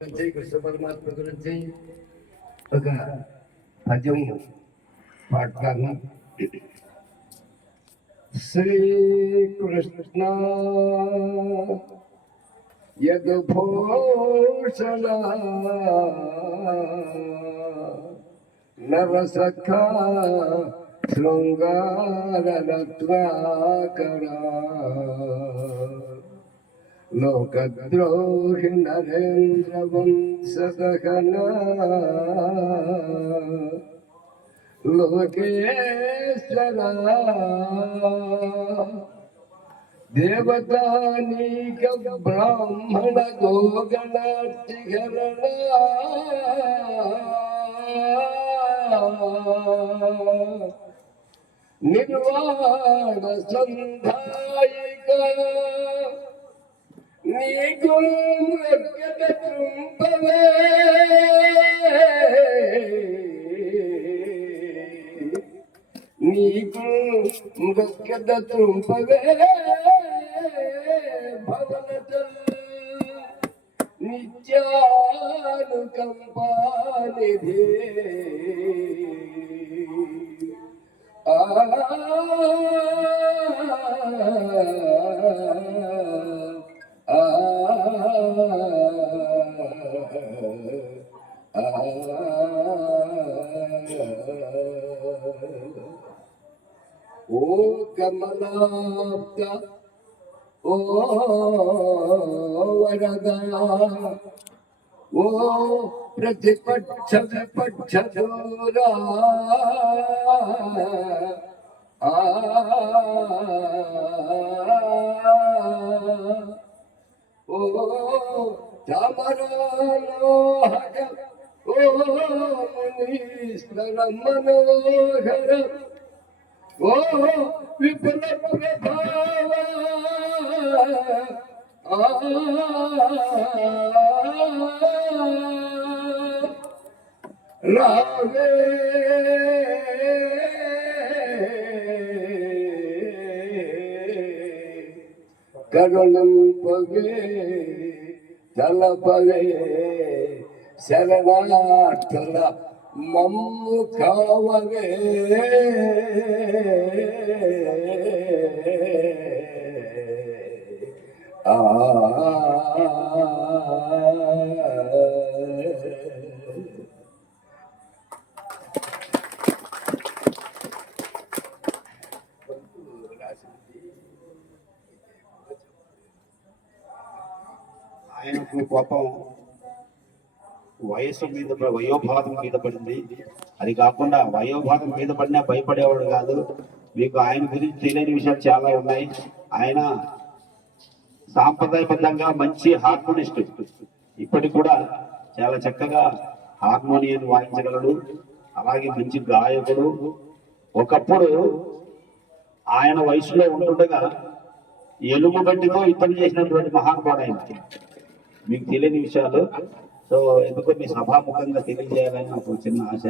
కృష్ణ పరమాత్మ గురించి ఒక పద్యం పాడతాను. శ్రీకృష్ణ యదుభూషణ నరసఖా శృంగార రత్నాకరా లోకద్రోహి నరేంద్ర వంశదహనా లోకేశ్వర దేవతానీక బ్రాహ్మణ గోగణార్తిహరణ నిర్వాణ సంధాయిక నీకు మృగత తుంపవే నీకు మృగత తుంపవే భవనత నిత్యానుకంపానిధి ఓ కమలాప్త ఓ వరదా ఓ ప్రతిపక్ష విపక్ష దూరా ఓ చామరాలోహక ఓ మునీశ్వర మనోహర ఓ విపుల ప్రభావ రావే కరుణంపవే తలపవే శరణార్థుల మమ్ము కావవే ఆయనకు కోపం వయసు మీద వయోభాగం మీద పడింది. అది కాకుండా వయోభాగం మీద పడినా భయపడేవాడు కాదు. మీకు ఆయన గురించి తెలియని విషయాలు చాలా ఉన్నాయి. ఆయన సాంప్రదాయబద్ధంగా మంచి హార్మోనిస్ట్, ఇప్పటికి కూడా చాలా చక్కగా హార్మోనియం వాయించగలడు. అలాగే మంచి గాయకుడు. ఒకప్పుడు ఆయన వయసులో ఉంటుండగా ఎలుగు బండితో యుద్ధం చేసినటువంటి మహానుభావుడు ఆయన. మీకు తెలియని విషయాలు సో ఎందుకో మీ సభాముఖంగా తెలియజేయాలని నాకు చిన్న ఆశ.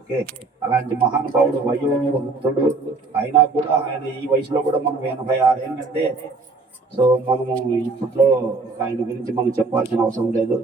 ఓకే, అలాంటి మహానుభావుడు వయోవృద్ధుడు అయినా కూడా ఆయన ఈ వయసులో కూడా మనం 86 ఏంటంటే సో మనము ఇప్పట్లో ఆయన గురించి మనం చెప్పాల్సిన అవసరం లేదు.